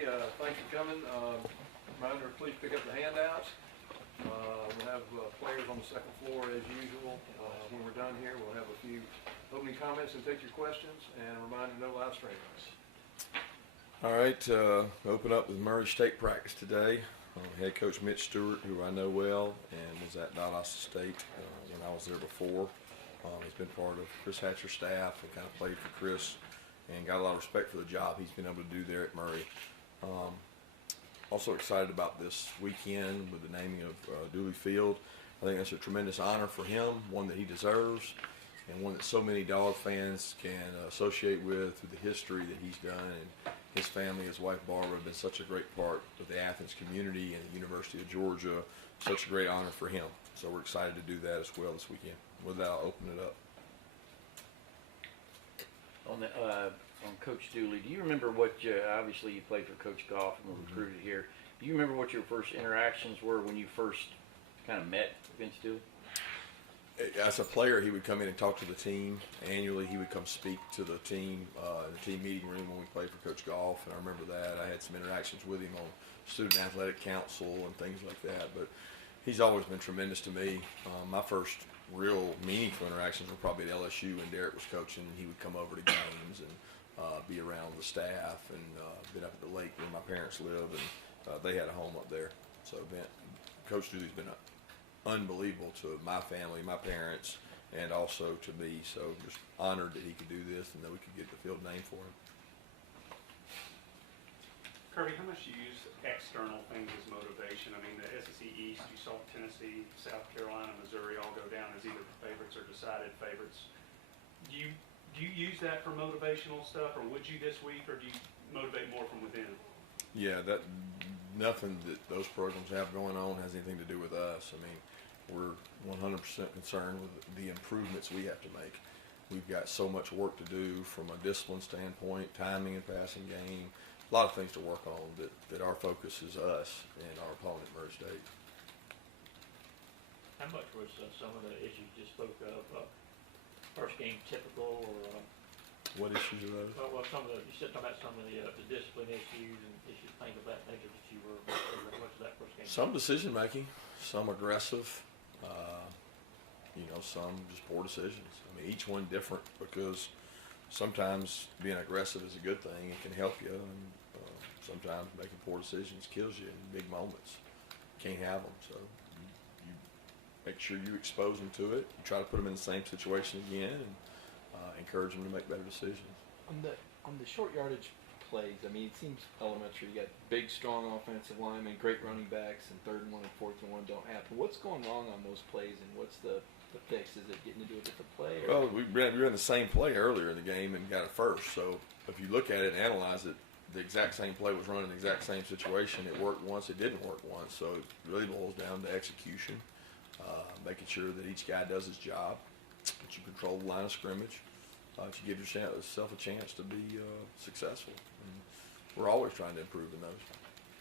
today. Thanks for coming. Reminder, please pick up the handouts. We'll have players on the second floor as usual. When we're done here, we'll have a few opening comments and take your questions. And a reminder, no live streaming. All right, open up with Murray State practice today. Head coach Mitch Stewart, who I know well and was at Valdosta State when I was there before. He's been part of Chris Hatcher's staff and kind of played for Chris and got a lot of respect for the job he's been able to do there at Murray. Also excited about this weekend with the naming of Dooley Field. I think that's a tremendous honor for him, one that he deserves, and one that so many Dog fans can associate with through the history that he's done. And his family, his wife Barbara, have been such a great part of the Athens community and the University of Georgia. Such a great honor for him. So we're excited to do that as well this weekend. With that, I'll open it up. On Coach Dooley, do you remember what, obviously you played for Coach Goff and were recruited here. Do you remember what your first interactions were when you first kind of met Vince Dooley? As a player, he would come in and talk to the team. Annually, he would come speak to the team in the team meeting room when we played for Coach Goff, and I remember that. I had some interactions with him on Student Athletic Council and things like that, but he's always been tremendous to me. My first real meaningful interactions were probably at LSU when Derek was coaching, and he would come over to games and be around the staff, and been up at the lake where my parents live, and they had a home up there. So Coach Dooley's been unbelievable to my family, my parents, and also to me. So just honored that he could do this and that we could get the field named for him. Kirby, how much do you use external things as motivation? I mean, the SEC East, you saw Tennessee, South Carolina, Missouri all go down as either favorites or decided favorites. Do you use that for motivational stuff, or would you this week, or do you motivate more from within? Yeah, nothing that those programs have going on has anything to do with us. I mean, we're 100% concerned with the improvements we have to make. We've got so much work to do from a discipline standpoint, timing and passing game, a lot of things to work on that our focus is us and our opponent, Murray State. How much was some of the issues you just spoke of, first game typical, or what issues are those? well, some of the, you said about some of the discipline issues and issues, things of that nature that you were, much of that first game? Some decision making, some aggressive, some just poor decisions. I mean, each one different, because sometimes being aggressive is a good thing. It can help you, and sometimes making poor decisions kills you in big moments. You can't have them, so you make sure you expose them to it. You try to put them in the same situation again, and encourage them to make better decisions. On the short yardage plays, I mean, it seems elementary. You got big, strong offensive linemen, great running backs, and 3rd and 1 and 4th and 1 don't happen. What's going wrong on those plays, and what's the fix? Is it getting to do a different play? Or? Well, we ran the same play earlier in the game and got it first. So if you look at it and analyze it, the exact same play was run in the exact same situation. It worked once, it didn't work once. So it really boils down to execution, making sure that each guy does his job, that you control the line of scrimmage, that you give yourself a chance to be successful. And we're always trying to improve in those.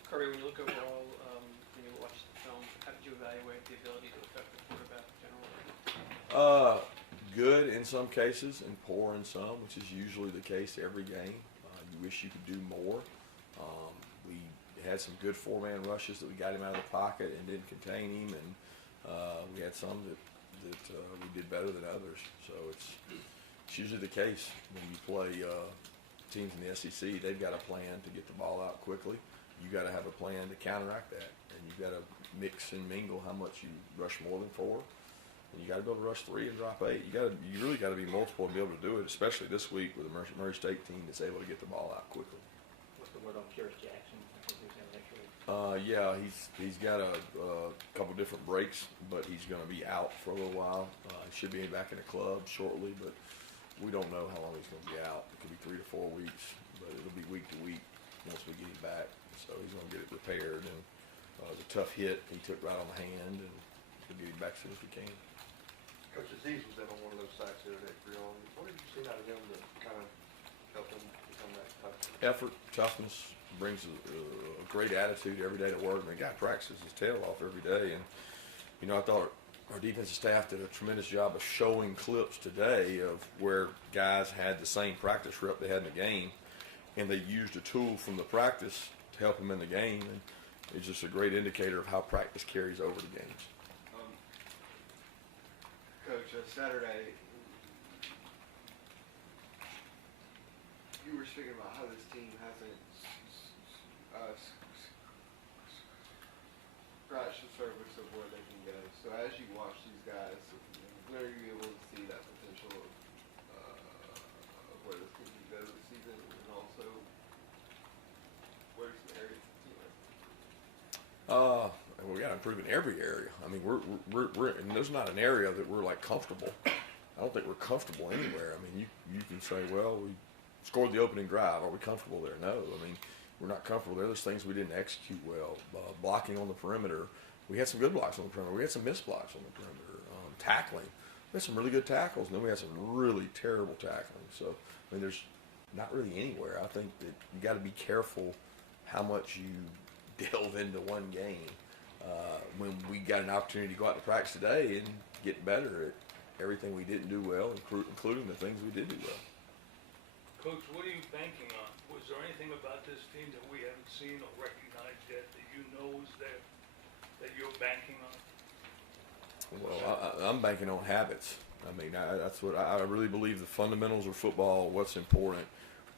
Kirby, when you look overall, when you watch the film, how did you evaluate the ability to affect the quarterback generally? Good in some cases and poor in some, which is usually the case every game. You wish you could do more. We had some good 4-man rushes that we got him out of the pocket and didn't contain him, and we had some that we did better than others. So it's usually the case when you play teams in the SEC. They've got a plan to get the ball out quickly. You got to have a plan to counteract that, and you've got to mix and mingle how much you rush more than 4. And you got to be able to rush 3 and drop 8. You really got to be multiple to be able to do it, especially this week with the Murray State team that's able to get the ball out quickly. What's the word on Curious Jackson? I think he was going to next week. Yeah, he's got a couple different breaks, but he's going to be out for a little while. He should be back in the club shortly, but we don't know how long he's going to be out. It could be 3 to 4 weeks, but it'll be week to week once we get him back. So he's going to get it repaired, and it was a tough hit he took right on the hand, and we'll get him back as soon as we can. Coach Aziz was out on one of those sites the other day for y'all. What did you see out of him that kind of helped him become that type of Effort, toughness, brings a great attitude every day to work. I mean, the guy practices his tail off every day, and I thought our defensive staff did a tremendous job of showing clips today of where guys had the same practice rep they had in the game, and they used a tool from the practice help them in the game, and it's just a great indicator of how practice carries over to games. Coach, Saturday, you were speaking about how this team hasn't scratched the surface of where they can go. So as you watch these guys, when are you able to see that potential of where this team can go this season, and also where's the areas of the team are? We got to improve in every area. I mean, we're and there's not an area that we're like comfortable. I don't think we're comfortable anywhere. I mean, you can say, well, we scored the opening drive. Are we comfortable there? No. I mean, we're not comfortable there. There's things we didn't execute well. Blocking on the perimeter. We had some good blocks on the perimeter. We had some missed blocks on the perimeter. Tackling. We had some really good tackles, and then we had some really terrible tackling. So, I mean, there's not really anywhere. I think that you got to be careful how much you delve into one game. When we got an opportunity to go out to practice today and get better at everything we didn't do well, including the things we did do well. Coach, what are you banking on? Was there anything about this team that we haven't seen or recognized yet that you know is there, that you're banking on? Well, I'm banking on habits. I mean, that's what I really believe. The fundamentals of football, what's important.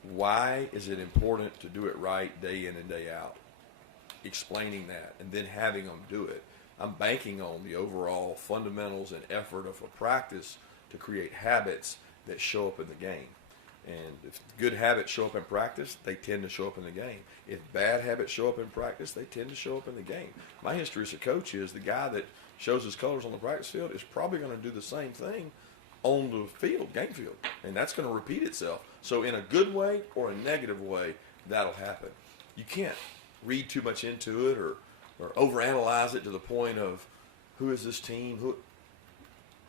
Why is it important to do it right day in and day out? Explaining that and then having them do it. I'm banking on the overall fundamentals and effort of a practice to create habits that show up in the game. And if good habits show up in practice, they tend to show up in the game. If bad habits show up in practice, they tend to show up in the game. My history as a coach is the guy that shows his colors on the practice field is probably going to do the same thing on the field, game field. And that's going to repeat itself. So in a good way or a negative way, that'll happen. You can't read too much into it or overanalyze it to the point of who is this team?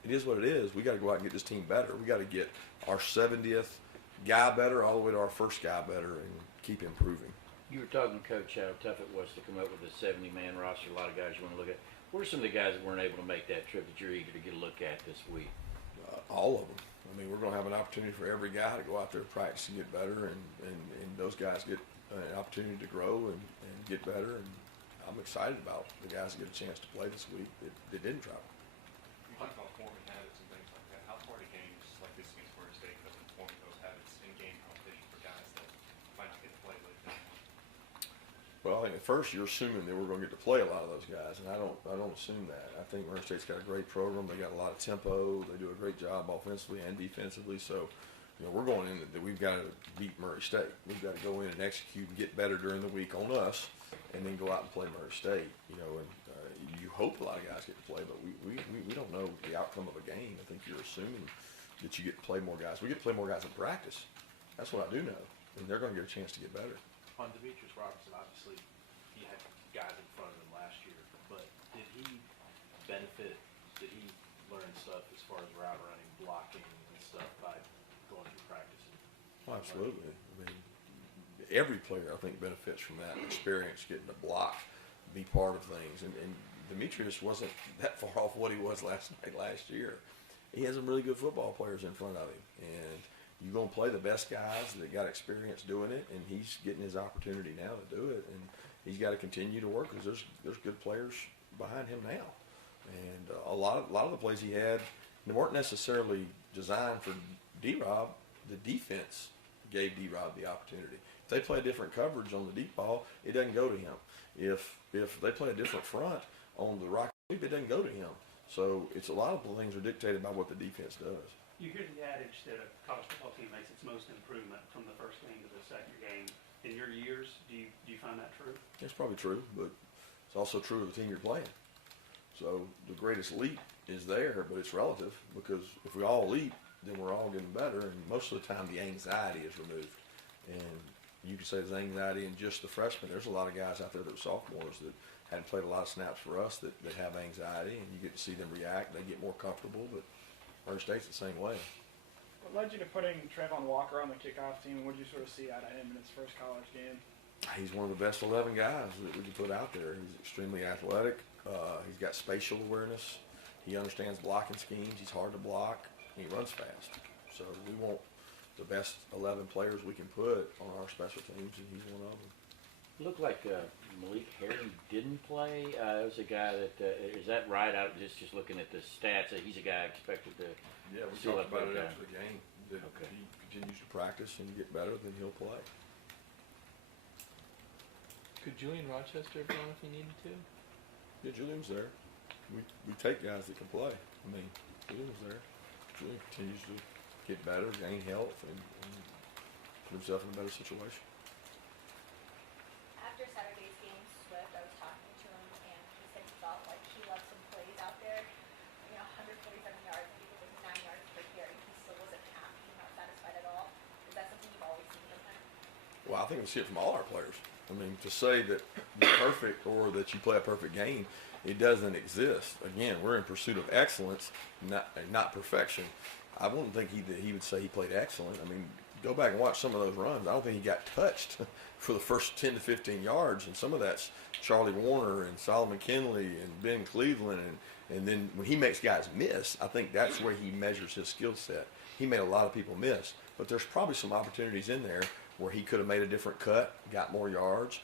It is what it is. We got to go out and get this team better. We got to get our 70th guy better all the way to our first guy better and keep improving. You were talking, Coach, how tough it was to come up with a 70-man roster. A lot of guys you want to look at. What are some of the guys that weren't able to make that trip that you're eager to get a look at this week? All of them. I mean, we're going to have an opportunity for every guy to go out there and practice and get better, and those guys get an opportunity to grow and get better. And I'm excited about the guys that get a chance to play this week that didn't travel. You talk about forming habits and things like that. How far do games like this against Florida State go in forming those habits in game competition for guys that might not get to play late down? Well, I think at first you're assuming that we're going to get to play a lot of those guys, and I don't assume that. I think Florida State's got a great program. They got a lot of tempo. They do a great job offensively and defensively. So, you know, we're going in that we've got to beat Murray State. We've got to go in and execute and get better during the week on us, and then go out and play Murray State. You know, and you hope a lot of guys get to play, but we don't know the outcome of a game. I think you're assuming that you get to play more guys. We get to play more guys in practice. That's what I do know, and they're going to get a chance to get better. On Demetrius Robertson, obviously, he had guys in front of him last year, but did he benefit, did he learn stuff as far as route running, blocking, and stuff by going through practice? Oh, absolutely. I mean, every player, I think, benefits from that experience, getting to block, be part of things. And Demetrius wasn't that far off what he was last year. He has some really good football players in front of him. And you're going to play the best guys that got experience doing it, and he's getting his opportunity now to do it. And he's got to continue to work because there's good players behind him now. And a lot of the plays he had, they weren't necessarily designed for D-Rob. The defense gave D-Rob the opportunity. If they play a different coverage on the deep ball, it doesn't go to him. If they play a different front on the rock sweep, it doesn't go to him. So it's a lot of things are dictated by what the defense does. You hear the adage that a college football team makes its most improvement from the first game to the second game. In your years, do you find that true? It's probably true, but it's also true of the team you're playing. So the greatest leap is there, but it's relative because if we all leap, then we're all getting better, and most of the time the anxiety is removed. And you can say there's anxiety in just the freshmen. There's a lot of guys out there that are sophomores that hadn't played a lot of snaps for us that have anxiety, and you get to see them react. They get more comfortable, but Florida State's the same way. What led you to putting Trayvon Walker on the kickoff team, and what did you sort of see out of him in his first college game? He's one of the best 11 guys that we can put out there. He's extremely athletic. He's got spatial awareness. He understands blocking schemes. He's hard to block. And he runs fast. So we want the best 11 players we can put on our special teams, and he's one of them. Looked like Malik Herring didn't play. That was a guy that is that right? I was just looking at the stats. He's a guy expected to. Yeah, we Still talked up about it there, after the game. That Okay. he continues to practice and get better, then he'll play. Could Julian Rochester have gone if he needed to? Yeah, Julian's there. We take guys that can play. I mean, Julian's there. Julian continues to get better, gain health, and put himself in a better situation. After Saturday's game, Swift, I was talking to him, and he said he felt like he left some plays out there. 147 yards, I think it was 9 yards per carry. He still wasn't happy, not satisfied at all. Is that something you've always seen from him? Well, I think we see it from all our players. I mean, to say that you're perfect or that you play a perfect game, it doesn't exist. Again, we're in pursuit of excellence, not perfection. I wouldn't think he would say he played excellent. I mean, go back and watch some of those runs. I don't think he got touched for the first 10 to 15 yards, and some of that's Charlie Warner and Solomon Kinley and Ben Cleveland, and then when he makes guys miss, I think that's where he measures his skill set. He made a lot of people miss, but there's probably some opportunities in there where he could have made a different cut, got more yards,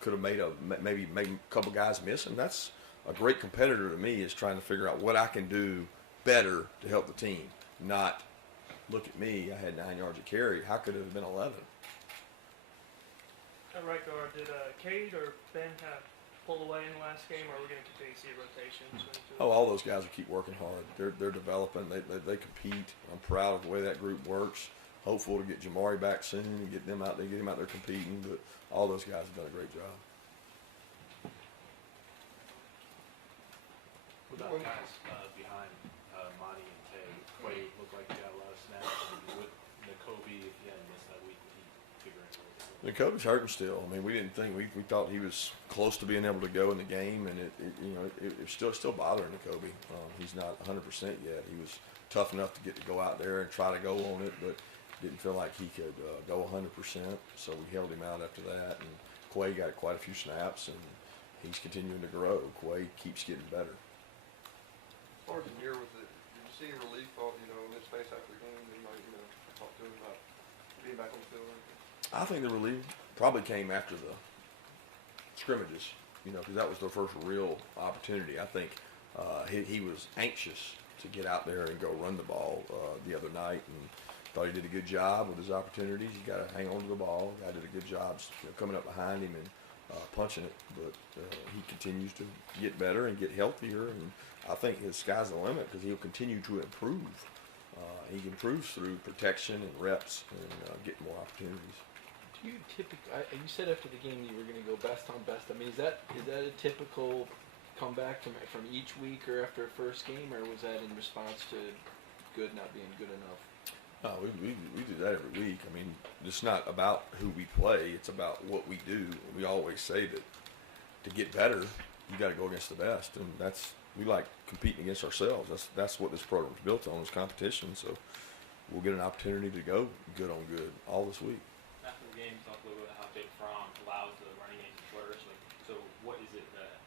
could have made maybe made a couple guys miss, and that's a great competitor to me, is trying to figure out what I can do better to help the team, not look at me, I had 9 yards of carry, how could it have been 11? At right guard, did Cade or Ben kind of pull away in the last game, or are we going to continue to see rotations? Oh, all those guys will keep working hard. They're developing. They compete. I'm proud of the way that group works. Hopeful to get Jamari back soon and get him out there competing. But all those guys have done a great job. What about guys behind Monty and Tay? Quay looked like he got a lot of snaps. And with Nakobe, if he hadn't missed that week, would he figure it out? Nakobe's hurting still. I mean, we didn't think we thought he was close to being able to go in the game, and it's still bothering Nakobe. He's not 100% yet. He was tough enough to get to go out there and try to go on it, but didn't feel like he could go 100%. So we held him out after that, and Quay got quite a few snaps, and he's continuing to grow. Quay keeps getting better. As far as the year with it, did you see any relief in his face after the game? You might, talk to him about being back on the field or anything? I think the relief probably came after the scrimmages, because that was their first real opportunity. I think he was anxious to get out there and go run the ball the other night, and thought he did a good job with his opportunities. He got to hang on to the ball. Guy did a good job coming up behind him and punching it, but he continues to get better and get healthier, and I think his sky's the limit because he'll continue to improve. He improves through protection and reps and getting more opportunities. Do you typically? You said after the game you were going to go best on best. I mean, is that a typical comeback from each week or after a first game, or was that in response to good not being good enough? We do that every week. I mean, it's not about who we play; it's about what we do. We always say that to get better, you got to go against the best, and we like competing against ourselves. That's what this program's built on, is competition. So we'll get an opportunity to go good on good all this week. After the game, talk a little bit about how Jake Fromm allows the running game to flourish. So what is it that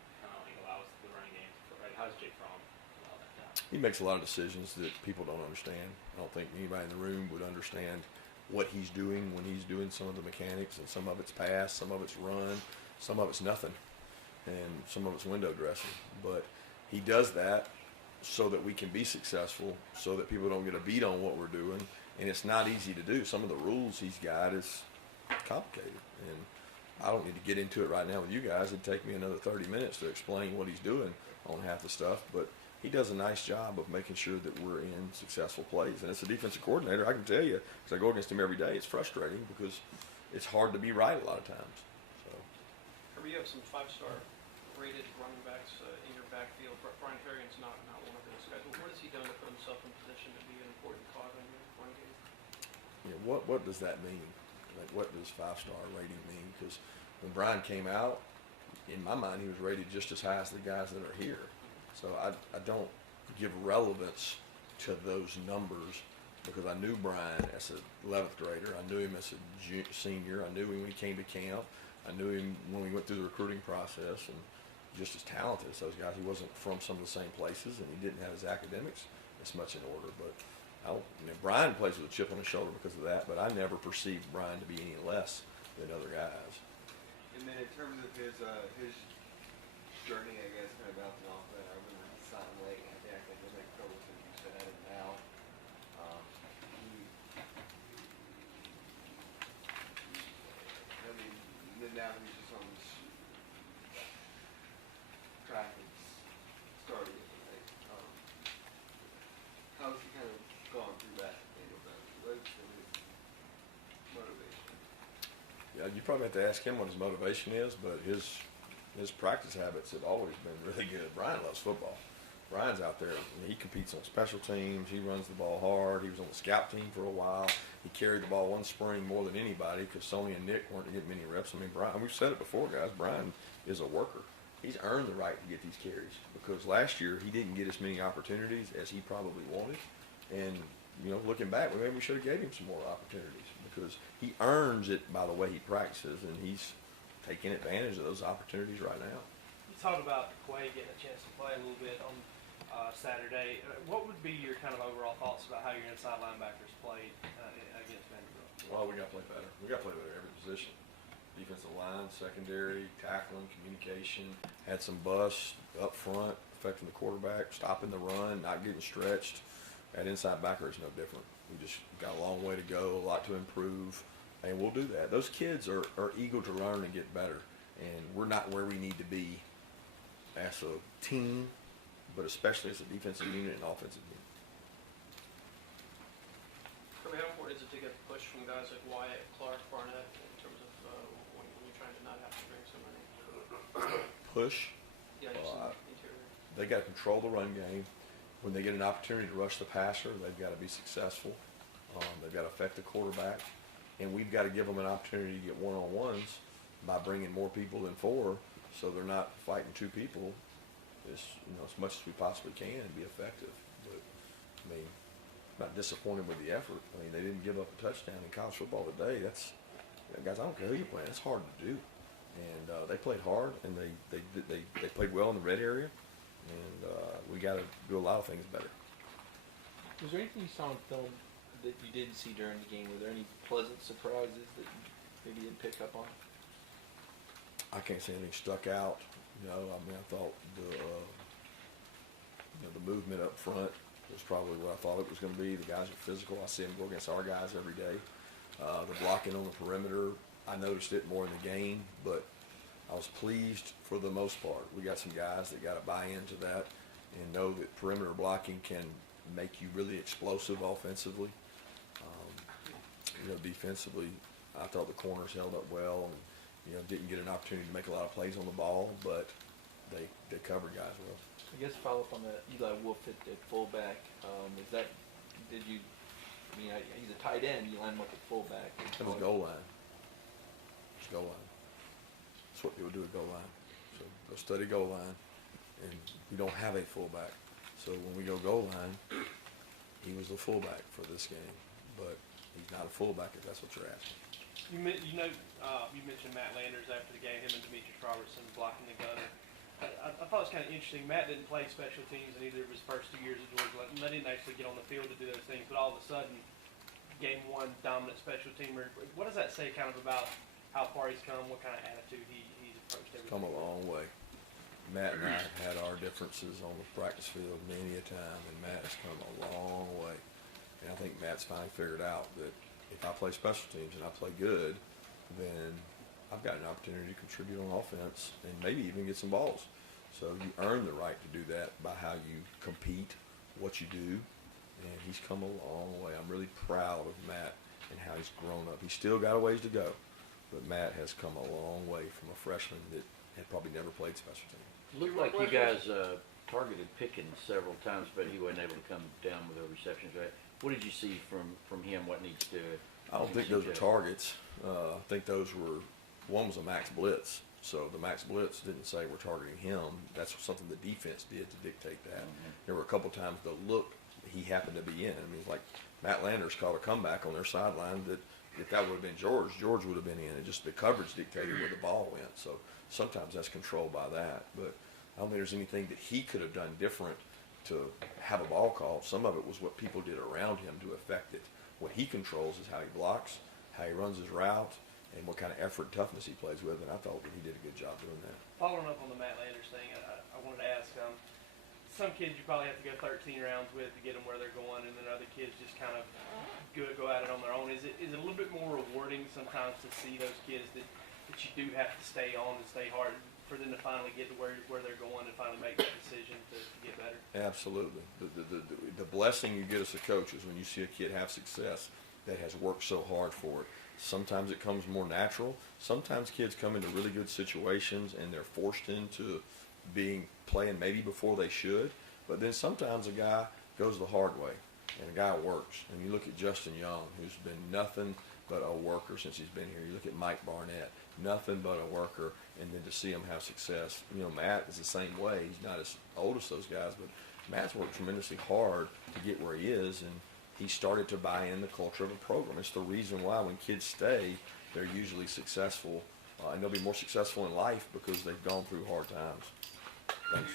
allows the running game to flourish? How does Jake Fromm allow that to happen? He makes a lot of decisions that people don't understand. I don't think anybody in the room would understand what he's doing when he's doing some of the mechanics, and some of it's pass, some of it's run, some of it's nothing, and some of it's window dressing. But he does that so that we can be successful, so that people don't get a beat on what we're doing, and it's not easy to do. Some of the rules he's got is complicated, and I don't need to get into it right now with you guys. It'd take me another 30 minutes to explain what he's doing on half the stuff, but he does a nice job of making sure that we're in successful plays. And as a defensive coordinator, I can tell you, because I go against him every day, it's frustrating because it's hard to be right a lot of times. So, Kirby, you have some 5-star rated running backs in your backfield. Brian Ferrien's not one of those guys. What has he done to put himself in position to be an important cog on your run game? what does that mean? Like, what does 5-star rating mean? Because when Brian came out, in my mind, he was rated just as high as the guys that are here. So I don't give relevance to those numbers, because I knew Brian as an 11th grader. I knew him as a senior. I knew him when he came to camp. I knew him when we went through the recruiting process, and just as talented as those guys. He wasn't from some of the same places, and he didn't have his academics as much in order. But Brian plays with a chip on his shoulder because of that, but I never perceived Brian to be any less than other guys. And then in terms of his journey, I guess, kind of bouncing off that, I remember he signed late. I think they make trouble with you said, and now I mean, then now he's just on this track and starting it. Like, how's he kind of gone through that? What's his motivation? Yeah, you probably have to ask him what his motivation is, but his practice habits have always been really good. Brian loves football. Brian's out there. He competes on special teams. He runs the ball hard. He was on the scout team for a while. He carried the ball one spring more than anybody because Sony and Nick weren't getting many reps. I mean, Brian, we've said it before, guys. Brian is a worker. He's earned the right to get these carries because last year he didn't get as many opportunities as he probably wanted. And, you know, looking back, maybe we should have gave him some more opportunities because he earns it by the way he practices, and he's taking advantage of those opportunities right now. You talked about Quay getting a chance to play a little bit on Saturday. What would be your kind of overall thoughts about how your inside linebackers played against Vanderbilt? Well, we got to play better. We got to play better every position. Defensive line, secondary, tackling, communication. Had some busts up front, affecting the quarterback, stopping the run, not getting stretched. That inside backer is no different. We just got a long way to go, a lot to improve, and we'll do that. Those kids are eager to learn and get better, and we're not where we need to be as a team, but especially as a defensive unit and offensive unit. Kirby, how important is it to get push from guys like Wyatt, Clark, Barnett in terms of when you're trying to not have to bring so many? Push. Yeah, just in the interior. They got to control the run game. When they get an opportunity to rush the passer, they've got to be successful. They've got to affect the quarterback, and we've got to give them an opportunity to get one-on-ones by bringing more people than four, so they're not fighting two people as much as we possibly can and be effective. But I mean, I'm not disappointed with the effort. I mean, they didn't give up a touchdown in college football today. That's, guys, I don't care who you're playing. It's hard to do, and they played hard, and they played well in the red area. And we got to do a lot of things better. Was there anything you saw on film that you didn't see during the game? Were there any pleasant surprises that you maybe didn't pick up on? I can't say anything stuck out. I mean, I thought the movement up front was probably what I thought it was going to be. The guys are physical. I see them go against our guys every day. The blocking on the perimeter, I noticed it more in the game, but I was pleased for the most part. We got some guys that got to buy into that and know that perimeter blocking can make you really explosive offensively. Defensively, I thought the corners held up well and, didn't get an opportunity to make a lot of plays on the ball, but they covered guys well. I guess follow up on the Eli Wolf at fullback. He's a tight end. You line him up at fullback. That was goal line. It's goal line. That's what people do at goal line. So go study goal line, and we don't have a fullback. So when we go goal line, he was the fullback for this game, but he's not a fullback if that's what you're asking. You mentioned Matt Landers after the game, him and Demetrius Robertson blocking the gunner. I thought it was kind of interesting. Matt didn't play special teams in either of his first 2 years at Georgia. They didn't actually get on the field to do those things, but all of a sudden, game one, dominant special teamer. What does that say kind of about how far he's come, what kind of attitude he's approached everything? Come a long way. Matt and I have had our differences on the practice field many a time, and Matt has come a long way. And I think Matt's finally figured out that if I play special teams and I play good, then I've got an opportunity to contribute on offense and maybe even get some balls. So you earn the right to do that by how you compete, what you do, and he's come a long way. I'm really proud of Matt and how he's grown up. He's still got a ways to go, but Matt has come a long way from a freshman that had probably never played special teams. Looked like you guys targeted Pickens several times, but he wasn't able to come down with the receptions, right? What did you see from him? What needs to? I don't think those were targets. I think those were, one was a max blitz. So the max blitz didn't say we're targeting him. That's something the defense did to dictate that. Mm-hmm. There were a couple times the look he happened to be in. I mean, it's like Matt Landers caught a comeback on their sideline that if that would have been George would have been in. And just the coverage dictated where the ball went. So sometimes that's controlled by that. But I don't think there's anything that he could have done different to have a ball call. Some of it was what people did around him to affect it. What he controls is how he blocks, how he runs his route, and what kind of effort and toughness he plays with, and I thought that he did a good job doing that. Following up on the Matt Landers thing, I wanted to ask, some kids you probably have to go 13 rounds with to get them where they're going, and then other kids just kind of go at it on their own. Is it a little bit more rewarding sometimes to see those kids that you do have to stay on and stay hard for them to finally get to where they're going and finally make that decision to get better? Absolutely. The blessing you get as a coach is when you see a kid have success that has worked so hard for it. Sometimes it comes more natural. Sometimes kids come into really good situations and they're forced into playing maybe before they should. But then sometimes a guy goes the hard way and a guy works. And you look at Justin Young, who's been nothing but a worker since he's been here. You look at Mike Barnett, nothing but a worker, and then to see him have success. You know, Matt is the same way. He's not as old as those guys, but Matt's worked tremendously hard to get where he is, and he started to buy in the culture of a program. It's the reason why when kids stay, they're usually successful, and they'll be more successful in life because they've gone through hard times. Thanks.